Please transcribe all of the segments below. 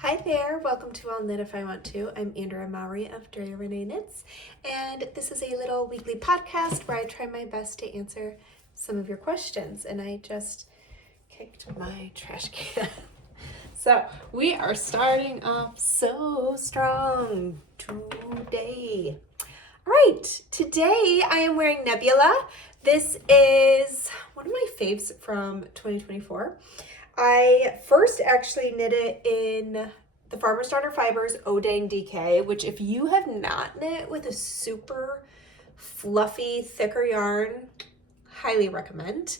Hi there, welcome to I'll Knit If I Want To. I'm Andrea Mowry of Drea Renee Knits, and this is a little weekly podcast where I try my best to answer some of your questions. And I just kicked my trash can. So we are starting off so strong today. All right, today I am wearing Nebula. This is one of my faves from 2024. I first actually knit it in the Farmer's Daughter Fibers Odang DK, which if you have not knit with a super fluffy, thicker yarn, highly recommend.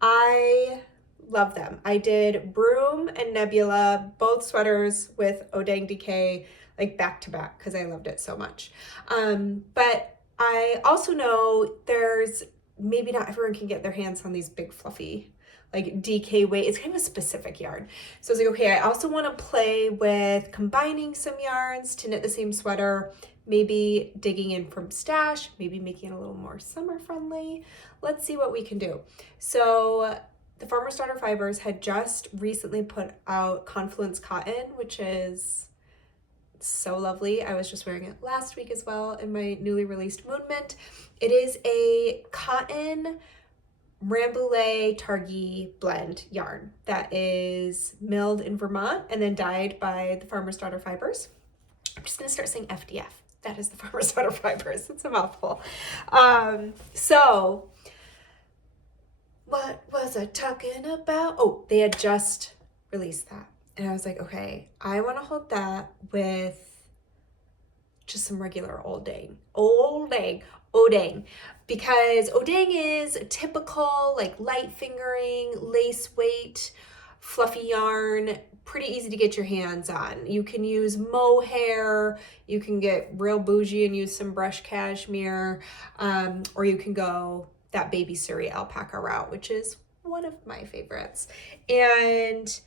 I love them. I did Broom and Nebula, both sweaters with Odang DK, like back to back because I loved it so much. But I also know there's maybe not everyone can get their hands on these big fluffy like DK weight. It's kind of a specific yarn. So I was like, okay, I also want to play with combining some yarns to knit the same sweater, maybe digging in from stash, maybe making it a little more summer friendly. Let's see what we can do. So the Farmer's Daughter Fibers had just recently put out Confluence Cotton, which is so lovely. I was just wearing it last week as well in my newly released Moon Mint. It is a cotton Rambouillet Targhee blend yarn that is milled in Vermont and then dyed by the Farmer's Daughter Fibers. I'm just gonna start saying FDF. That is the Farmer's Daughter Fibers. It's a mouthful. So what was I talking about? Oh, they had just released that. And I was like, okay, I want to hold that with just some regular Odang, because Odang is typical, like light fingering, lace weight, fluffy yarn, pretty easy to get your hands on. You can use mohair, you can get real bougie and use some brush cashmere, or you can go that baby Suri alpaca route, which is one of my favorites. And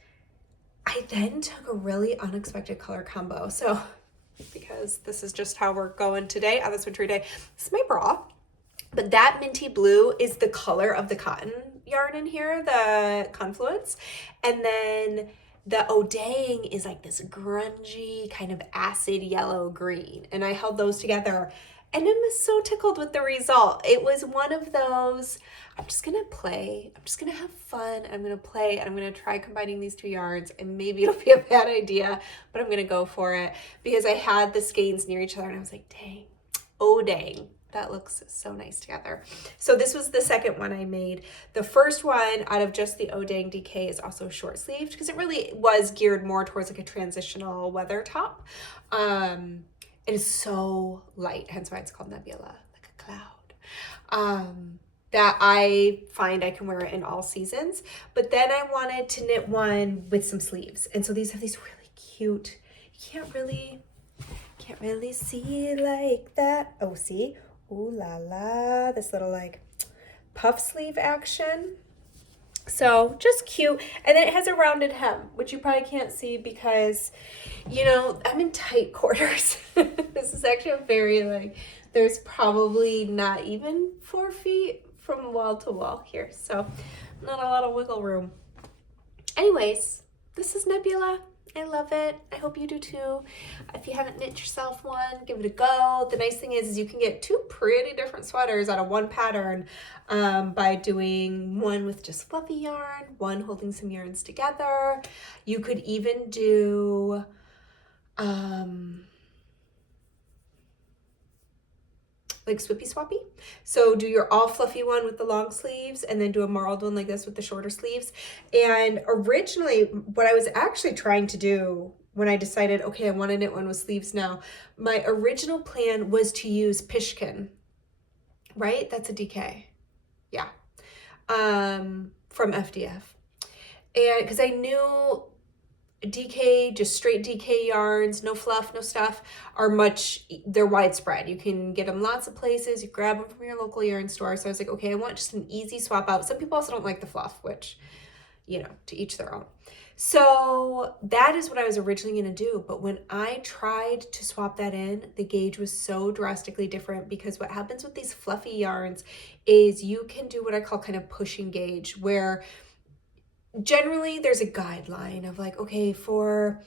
I then took a really unexpected color combo. So because this is just how we're going today on this wintry day, this is my bra. But that minty blue is the color of the cotton yarn in here, the Confluence. And then the Odang is like this grungy kind of acid yellow green. And I held those together and I was so tickled with the result. It was one of those, I'm just gonna play, I'm just gonna have fun, I'm gonna play, and I'm gonna try combining these two yarns, and maybe it'll be a bad idea, but I'm gonna go for it because I had the skeins near each other and I was like, dang, oh dang, that looks so nice together. So this was the second one I made. The first one out of just the Odang DK is also short sleeved because it really was geared more towards like a transitional weather top. It is so light, hence why it's called Nebula, like a cloud. That I find I can wear it in all seasons. But then I wanted to knit one with some sleeves. And so these have these really cute, you can't really see like that. Oh, see? Ooh la la, this little like puff sleeve action. So just cute. And then it has a rounded hem, which you probably can't see because, you know, I'm in tight quarters. This is actually a very like, there's probably not even 4 feet from wall to wall here. So not a lot of wiggle room. Anyways, this is Nebula. I love it. I hope you do too. If you haven't knit yourself one, give it a go. The nice thing is you can get 2 pretty different sweaters out of one pattern by doing one with just fluffy yarn, one holding some yarns together. You could even do like swippy swappy. So do your all fluffy one with the long sleeves and then do a marled one like this with the shorter sleeves. And originally what I was actually trying to do when I decided, okay, I want to knit one with sleeves now, my original plan was to use Pishkin, right? That's a DK. Yeah. From FDF. And because I knew DK, just straight DK yarns, no fluff, no stuff, they're widespread. You can get them lots of places. You grab them from your local yarn store. So I was like, okay, I want just an easy swap out. Some people also don't like the fluff, which, you know, to each their own. So that is what I was originally going to do. But when I tried to swap that in, the gauge was so drastically different because what happens with these fluffy yarns is you can do what I call kind of pushing gauge, where generally there's a guideline of like, okay, for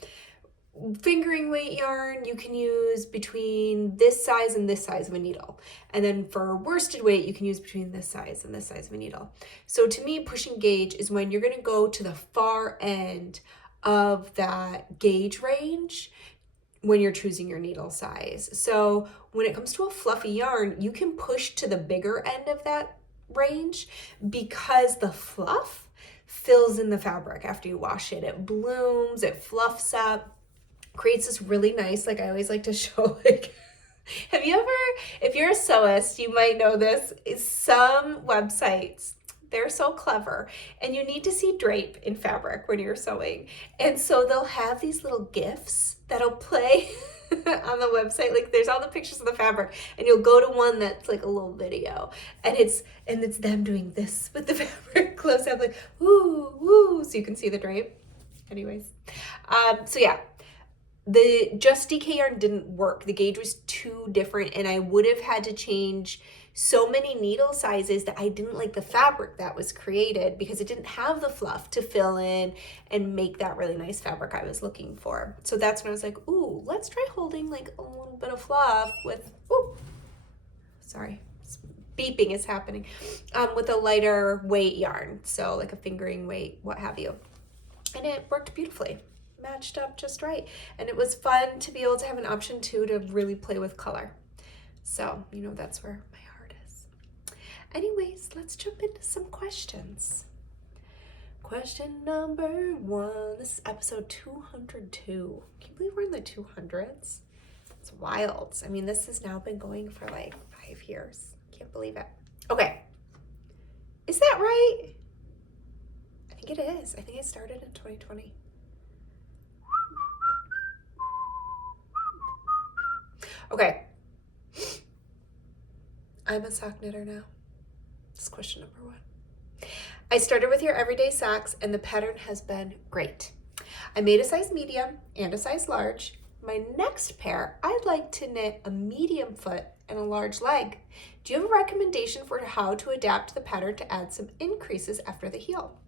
fingering weight yarn, you can use between this size and this size of a needle. And then for worsted weight, you can use between this size and this size of a needle. So to me, pushing gauge is when you're going to go to the far end of that gauge range when you're choosing your needle size. So when it comes to a fluffy yarn, you can push to the bigger end of that range because the fluff fills in the fabric after you wash it. It blooms, it fluffs up, creates this really nice, like I always like to show, like, have you ever, if you're a sewist, you might know this, is some websites, they're so clever, and you need to see drape in fabric when you're sewing. And so they'll have these little GIFs that'll play on the website. Like there's all the pictures of the fabric, and you'll go to one that's like a little video, and it's them doing this with the fabric close up, like woo, woo, so you can see the drape. Anyways, so yeah. The Just DK yarn didn't work. The gauge was too different, and I would have had to change so many needle sizes that I didn't like the fabric that was created because it didn't have the fluff to fill in and make that really nice fabric I was looking for. So that's when I was like, ooh, let's try holding like a little bit of fluff with, ooh, sorry, beeping is happening, with a lighter weight yarn. So like a fingering weight, what have you. And it worked beautifully. Matched up just right, and it was fun to be able to have an option too to really play with color. So you know, that's where my heart is. Anyways, let's jump into some questions. Question number 1. This is episode 202. Can you believe we're in the 200s? It's wild. I mean, this has now been going for like 5 years. Can't believe it. Okay, is that right? I think it is. I think it started in 2020. Okay, I'm a sock knitter now. This is question number 1. I started with your everyday socks and the pattern has been great. I made a size medium and a size large. My next pair, I'd like to knit a medium foot and a large leg. Do you have a recommendation for how to adapt the pattern to add some increases after the heel?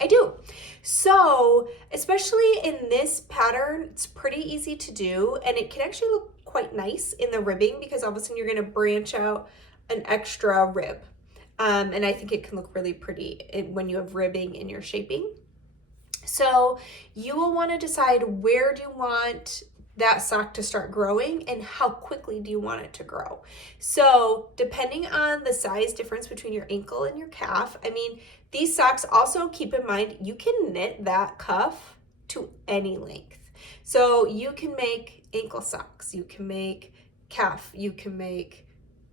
I do. So, especially in this pattern, it's pretty easy to do, and it can actually look quite nice in the ribbing because all of a sudden you're going to branch out an extra rib. And I think it can look really pretty when you have ribbing in your shaping. So you will want to decide where do you want that sock to start growing and how quickly do you want it to grow. So depending on the size difference between your ankle and your calf, I mean, these socks also, keep in mind, you can knit that cuff to any length. So you can make ankle socks, you can make calf, you can make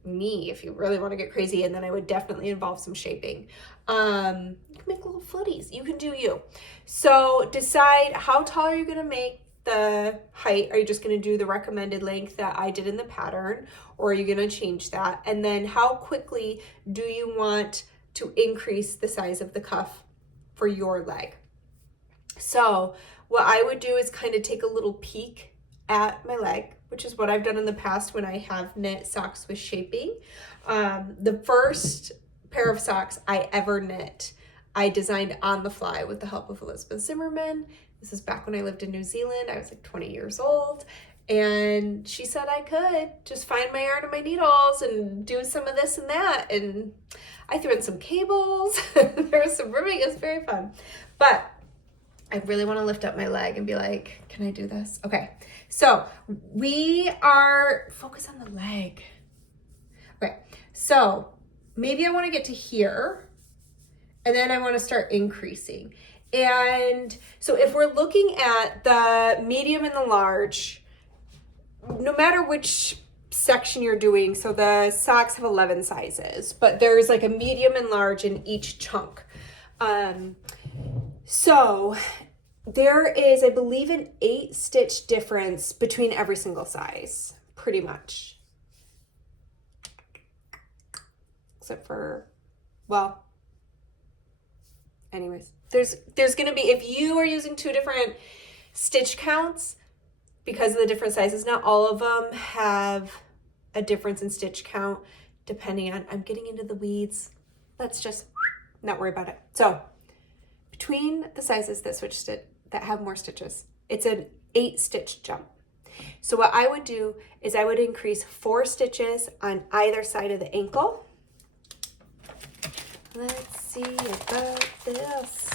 knee if you really want to get crazy, and then I would definitely involve some shaping. You can make little footies, you can do you. So decide how tall are you going to make the height. Are you just going to do the recommended length that I did in the pattern, or are you going to change that? And then how quickly do you want to increase the size of the cuff for your leg? So what I would do is kind of take a little peek at my leg, which is what I've done in the past when I have knit socks with shaping. The first pair of socks I ever knit, I designed on the fly with the help of Elizabeth Zimmerman. This is back when I lived in New Zealand. I was like 20 years old. And she said I could just find my yarn and my needles and do some of this and that. And I threw in some cables. There was some ribbing. It was very fun. But I really want to lift up my leg and be like, can I do this? Okay. So we are focused on the leg. Okay. So maybe I want to get to here and then I want to start increasing. And so if we're looking at the medium and the large, no matter which section you're doing, so the socks have 11 sizes, but there's like a medium and large in each chunk. So there is, I believe, an 8 stitch difference between every single size, pretty much. Except for, well, anyways, there's going to be, if you are using 2 different stitch counts, because of the different sizes, not all of them have a difference in stitch count, depending on, I'm getting into the weeds. Let's just not worry about it. So between the sizes that have more stitches, It's an 8-stitch jump. So what I would do is I would increase 4 stitches on either side of the ankle. Let's see about this.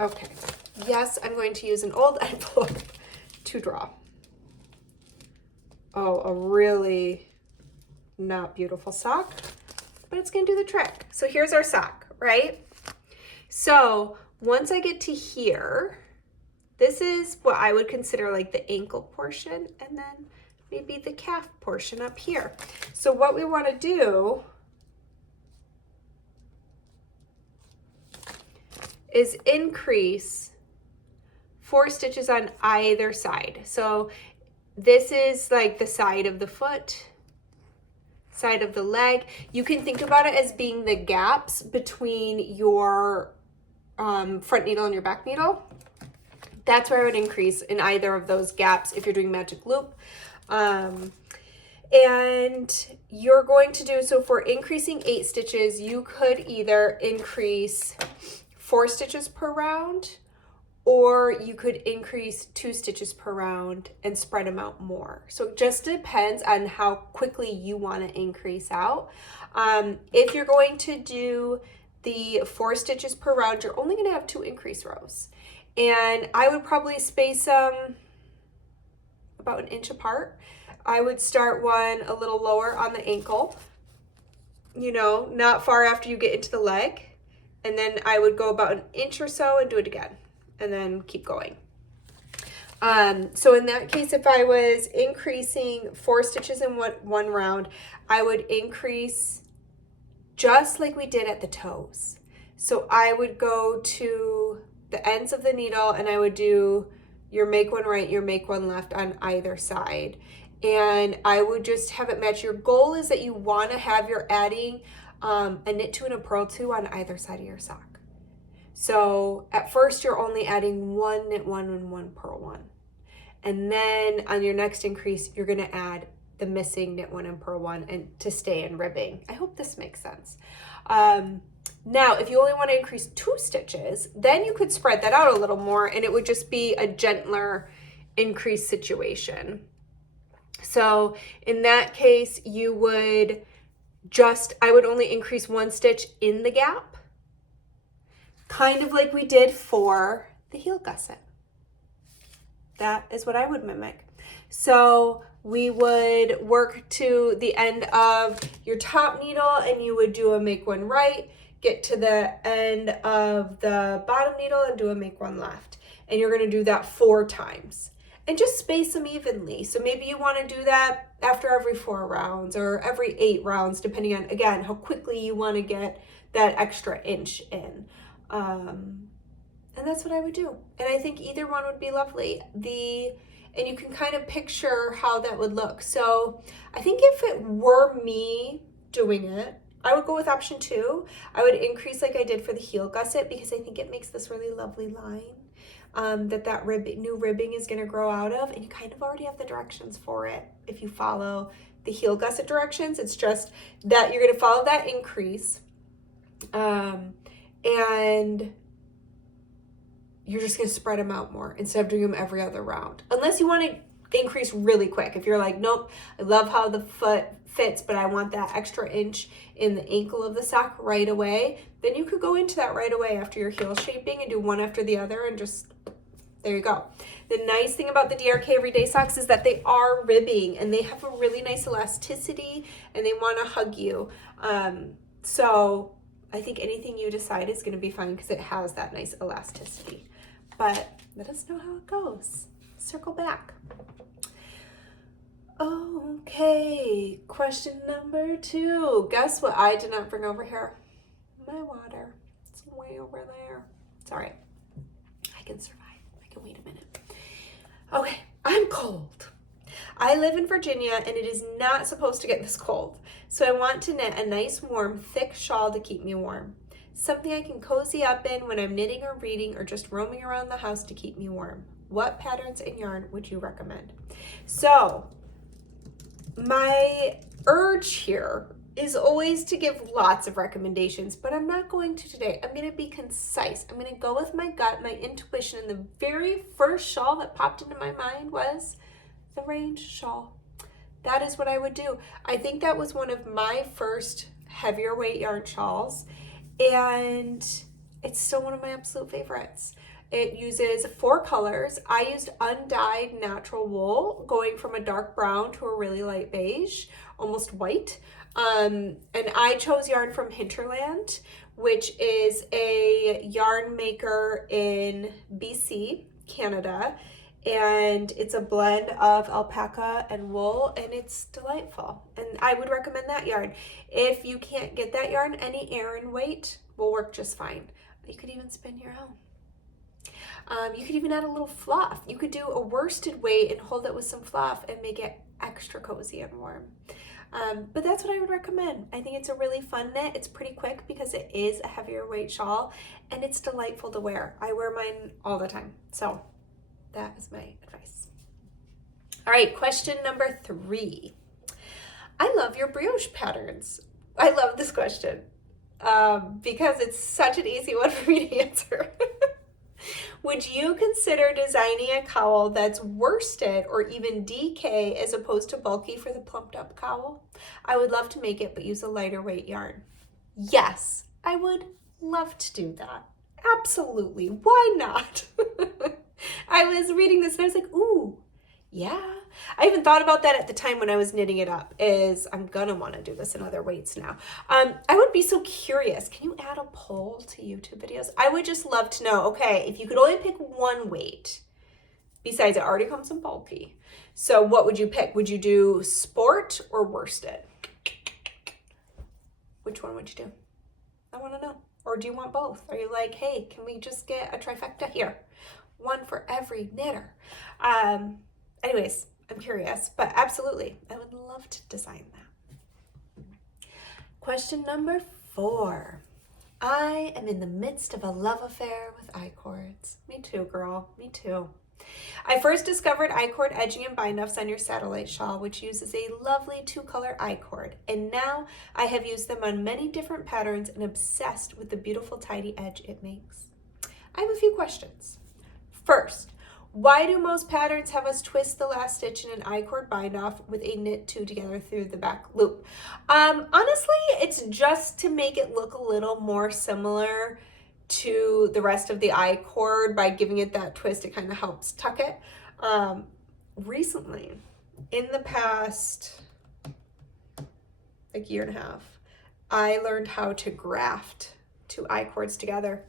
Okay, yes, I'm going to use an old envelope to draw. Oh, a really not beautiful sock, but it's gonna do the trick. So here's our sock, right? So once I get to here, this is what I would consider like the ankle portion, and then maybe the calf portion up here. So what we want to do is increase 4 stitches on either side. So this is like the side of the foot, side of the leg. You can think about it as being the gaps between your front needle and your back needle. That's where I would increase in either of those gaps if you're doing magic loop. And you're going to do, so for increasing 8 stitches, you could either increase 4 stitches per round, or you could increase 2 stitches per round and spread them out more. So it just depends on how quickly you want to increase out. If you're going to do the 4 stitches per round, you're only going to have 2 increase rows. And I would probably space them about 1 inch apart. I would start one a little lower on the ankle, you know, not far after you get into the leg. And then I would go about 1 inch or so and do it again, and then keep going. So in that case, if I was increasing 4 stitches in one round, I would increase just like we did at the toes. So I would go to the ends of the needle and I would do your make one right, your make one left on either side. And I would just have it match. Your goal is that you want to have you're adding a knit 2 and a purl 2 on either side of your sock. So at first you're only adding 1 knit 1 and 1 purl 1. And then on your next increase, you're going to add the missing knit 1 and purl 1 and to stay in ribbing. I hope this makes sense. Now, if you only want to increase 2 stitches, then you could spread that out a little more and it would just be a gentler increase situation. So in that case, you would I would only increase 1 stitch in the gap, kind of like we did for the heel gusset. That is what I would mimic. So we would work to the end of your top needle and you would do a make one right, get to the end of the bottom needle and do a make one left. And you're going to do that 4 times. And just space them evenly. So maybe you want to do that after every 4 rounds or every 8 rounds, depending on, again, how quickly you want to get that extra inch in. And that's what I would do. And I think either one would be lovely. And you can kind of picture how that would look. So I think if it were me doing it, I would go with option 2. I would increase like I did for the heel gusset because I think it makes this really lovely line. That new ribbing is going to grow out of, and you kind of already have the directions for it if you follow the heel gusset directions. It's just that you're going to follow that increase, and you're just going to spread them out more instead of doing them every other round, unless you want to increase really quick. If you're like, nope, I love how the foot fits, but I want that extra inch in the ankle of the sock right away, then you could go into that right away after your heel shaping and do one after the other and just, there you go. The nice thing about the DRK Everyday Socks is that they are ribbing and they have a really nice elasticity and they want to hug you. So I think anything you decide is going to be fine because it has that nice elasticity. But let us know how it goes. Circle back. Okay, question number 2. Guess what I did not bring over here? My water. It's way over there. It's all right. I can survive. I can wait a minute. Okay, I'm cold. I live in Virginia and it is not supposed to get this cold. So I want to knit a nice warm, thick shawl to keep me warm. Something I can cozy up in when I'm knitting or reading or just roaming around the house to keep me warm. What patterns and yarn would you recommend? So my urge here is always to give lots of recommendations, but I'm not going to today. I'm going to be concise. I'm going to go with my gut, my intuition, and the very first shawl that popped into my mind was the range shawl. That is what I would do. I think that was one of my first heavier weight yarn shawls, and it's still one of my absolute favorites. It uses 4 colors. I used undyed natural wool, going from a dark brown to a really light beige, almost white. And I chose yarn from Hinterland, which is a yarn maker in BC, Canada. And it's a blend of alpaca and wool, and it's delightful. And I would recommend that yarn. If you can't get that yarn, any Aran weight will work just fine. You could even spin your own. You could even add a little fluff. You could do a worsted weight and hold it with some fluff and make it extra cozy and warm. But that's what I would recommend. I think it's a really fun knit. It's pretty quick because it is a heavier weight shawl, and it's delightful to wear. I wear mine all the time. So that is my advice. All right, question number 3. I love your brioche patterns. I love this question because it's such an easy one for me to answer. Would you consider designing a cowl that's worsted or even DK as opposed to bulky for the plumped up cowl? I would love to make it, but use a lighter weight yarn. Yes, I would love to do that. Absolutely. Why not? I was reading this and I was like, ooh, yeah. I even thought about that at the time when I was knitting it up, is I'm gonna want to do this in other weights now. I would be so curious. Can you add a poll to YouTube videos? I would just love to know, okay, if you could only pick one weight, besides it already comes in bulky, so what would you pick? Would you do sport or worsted? Which one would you do? I want to know. Or do you want both? Are you like, hey, can we just get a trifecta here? One for every knitter. Anyways, I'm curious, but absolutely, I would love to design that. Question number 4. I am in the midst of a love affair with I-cords. Me too, girl, me too. I first discovered I-cord edging and bind-offs on your satellite shawl, which uses a lovely 2-color I-cord, and now I have used them on many different patterns and obsessed with the beautiful tidy edge it makes. I have a few questions. First, why do most patterns have us twist the last stitch in an I-cord bind-off with a knit 2 together through the back loop? Honestly, it's just to make it look a little more similar to the rest of the I-cord. By giving it that twist, it kind of helps tuck it. Recently, in the past year and a half, I learned how to graft 2 I-cords together,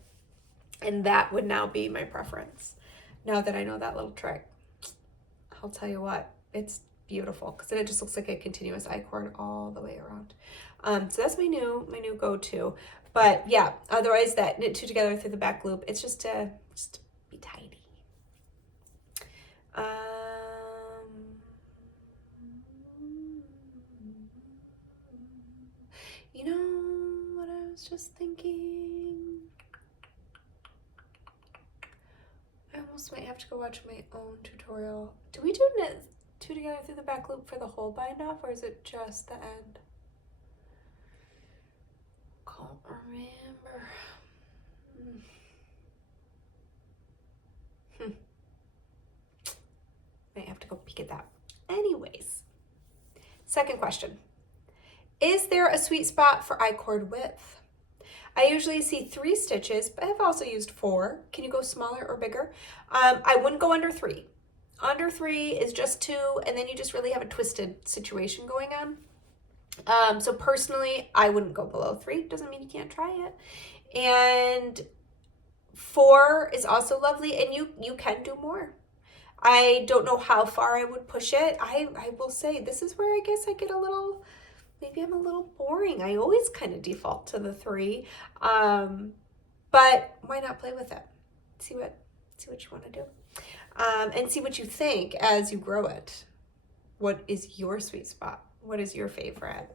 and that would now be my preference. Now that I know that little trick, I'll tell you what, it's beautiful because then it just looks like a continuous I-cord all the way around. So that's my new go-to. But yeah, otherwise that knit 2 together through the back loop, it's just to be tidy. You know what I was just thinking? I almost might have to go watch my own tutorial. Do we do knit 2 together through the back loop for the whole bind off, or is it just the end? Can't remember. Might have to go peek at that. Anyways, second question. Is there a sweet spot for I-cord width? I usually see 3 stitches, but I've also used 4. Can you go smaller or bigger? I wouldn't go under 3. Under 3 is just 2, and then you just really have a twisted situation going on. So personally, I wouldn't go below 3. Doesn't mean you can't try it. And 4 is also lovely, and you can do more. I don't know how far I would push it. I will say this is where I guess I get a little... Maybe I'm a little boring. I always kind of default to the 3, but why not play with it? See what you want to do, and see what you think as you grow it. What is your sweet spot? What is your favorite?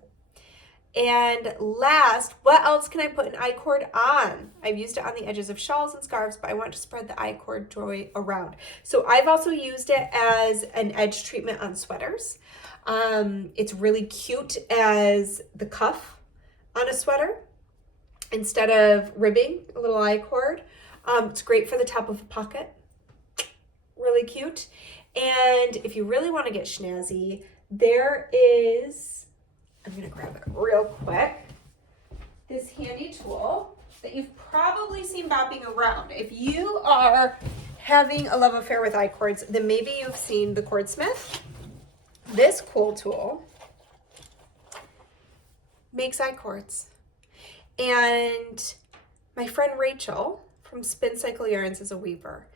And last, what else can I put an I-cord on? I've used it on the edges of shawls and scarves, but I want to spread the I-cord joy around. So I've also used it as an edge treatment on sweaters. It's really cute as the cuff on a sweater instead of ribbing a little I-cord. It's great for the top of a pocket. Really cute. And if you really want to get snazzy, there is, I'm going to grab it real quick, this handy tool that you've probably seen bopping around. If you are having a love affair with I-cords, then maybe you've seen the Cordsmith. This cool tool makes I-cords. And my friend Rachel from Spin Cycle Yarns is a weaver,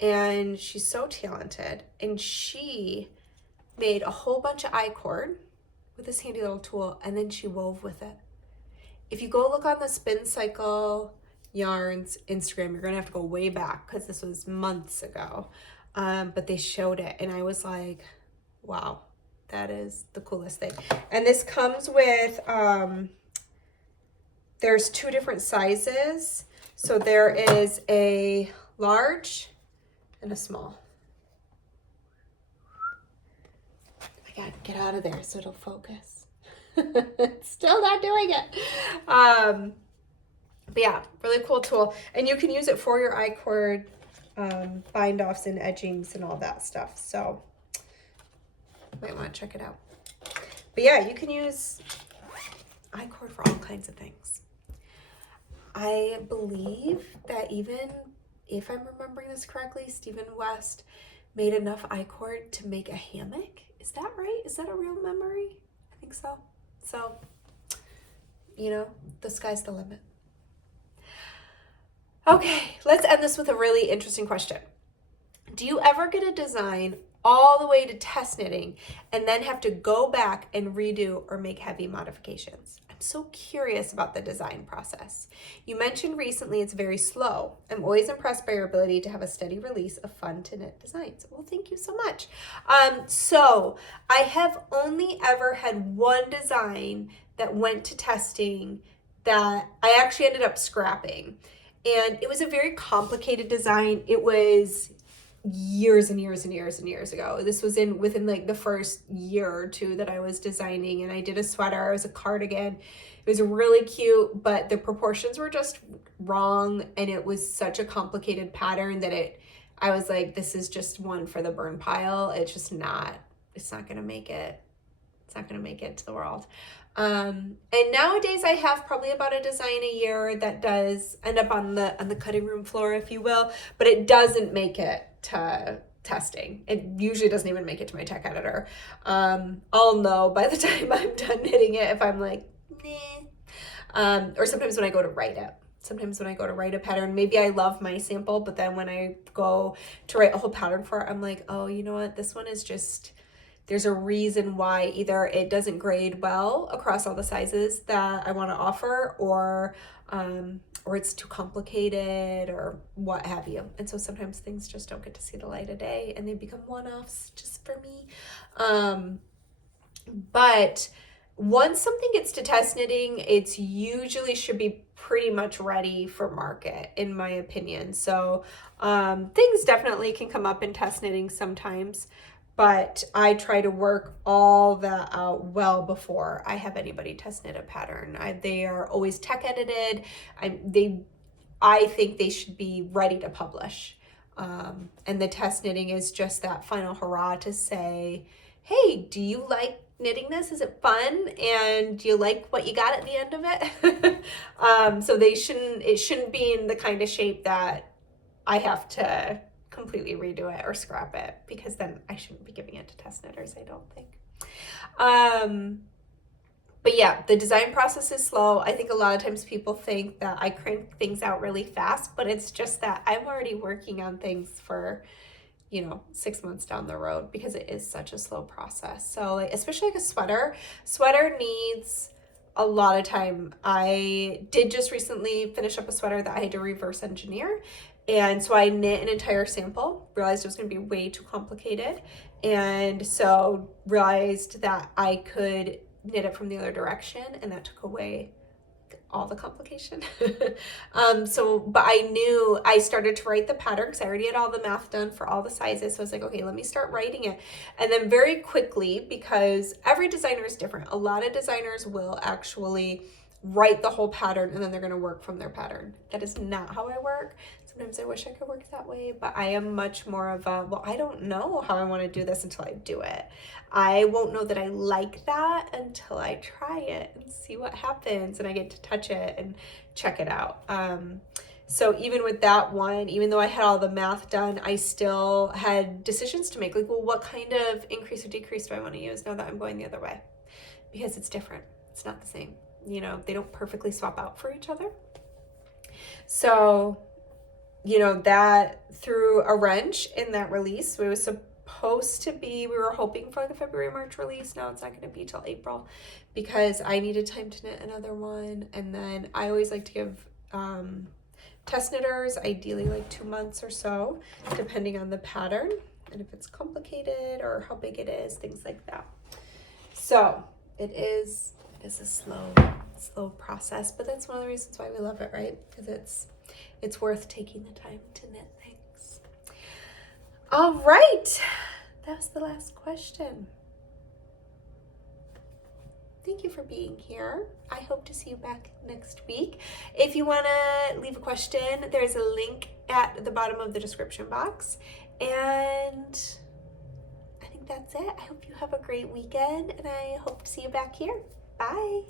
and she's so talented, and she made a whole bunch of I-cord with this handy little tool, and then she wove with it. If you go look on the Spin Cycle Yarns Instagram, you're gonna have to go way back because this was months ago, but they showed it, and I was like, wow, that is the coolest thing. And this comes with there's 2 different sizes. So there is a large and a small. I gotta get out of there so it'll focus. Still not doing it. But yeah, really cool tool. And you can use it for your I-cord bind offs and edgings and all that stuff. So you might want to check it out. But yeah, you can use I-cord for all kinds of things. I believe that even if I'm remembering this correctly, Stephen West made enough I-cord to make a hammock. Is that right? Is that a real memory? I think so. So, you know, the sky's the limit. Okay, let's end this with a really interesting question. Do you ever get a design all the way to test knitting and then have to go back and redo or make heavy modifications? I'm so curious about the design process. You mentioned recently it's very slow. I'm always impressed by your ability to have a steady release of fun to knit designs. Well, thank you so much. So I have only ever had one design that went to testing that I actually ended up scrapping. And it was a very complicated design. It was years and years and years and years ago. This was within like the first year or 2 that I was designing, and I did a sweater. It was a cardigan. It was really cute, but the proportions were just wrong, and it was such a complicated pattern that I was like, this is just one for the burn pile. It's not gonna make it. It's not gonna make it to the world. And nowadays I have probably about a design a year that does end up on the cutting room floor, if you will, but it doesn't make it to testing. It usually doesn't even make it to my tech editor. I'll know by the time I'm done knitting it if I'm like, meh. Or sometimes when I go to write it. Sometimes when I go to write a pattern, maybe I love my sample, but then when I go to write a whole pattern for it, I'm like, oh, you know what? This one is just, there's a reason why either it doesn't grade well across all the sizes that I want to offer, or it's too complicated or what have you. And so sometimes things just don't get to see the light of day and they become one-offs just for me. But once something gets to test knitting, it's usually should be pretty much ready for market, in my opinion. So things definitely can come up in test knitting sometimes, but I try to work all that out well before I have anybody test knit a pattern. They are always tech edited. I think they should be ready to publish. And the test knitting is just that final hurrah to say, hey, do you like knitting this? Is it fun? And do you like what you got at the end of it? So it shouldn't be in the kind of shape that I have to completely redo it or scrap it, because then I shouldn't be giving it to test knitters, I don't think. But yeah, the design process is slow. I think a lot of times people think that I crank things out really fast, but it's just that I'm already working on things for, 6 months down the road, because it is such a slow process. So especially like a sweater needs a lot of time. I did just recently finish up a sweater that I had to reverse engineer. And so I knit an entire sample, realized it was going to be way too complicated. And so realized that I could knit it from the other direction, and that took away all the complication. But I knew, I started to write the pattern because I already had all the math done for all the sizes. So I was like, okay, let me start writing it. And then very quickly, because every designer is different, a lot of designers will actually write the whole pattern and then they're going to work from their pattern. That is not how I work. Sometimes I wish I could work that way, but I am much more of a, well, I don't know how I want to do this until I do it. I won't know that I like that until I try it and see what happens and I get to touch it and check it out. So even with that one, even though I had all the math done, I still had decisions to make. Like, well, what kind of increase or decrease do I want to use now that I'm going the other way? Because it's different. It's not the same. You know, they don't perfectly swap out for each other. So, you know, that threw a wrench in that release. It was supposed to be, we were hoping for the February, March release. Now it's not going to be till April because I needed time to knit another one. And then I always like to give test knitters, ideally like 2 months or so, depending on the pattern and if it's complicated or how big it is, things like that. So it is a slow process, but that's one of the reasons why we love it, right? Because it's worth taking the time to knit things. All right, that was the last question. Thank you for being here. I hope to see you back next week. If you want to leave a question, there's a link at the bottom of the description box. And I think that's it. I hope you have a great weekend, and I hope to see you back here. Bye.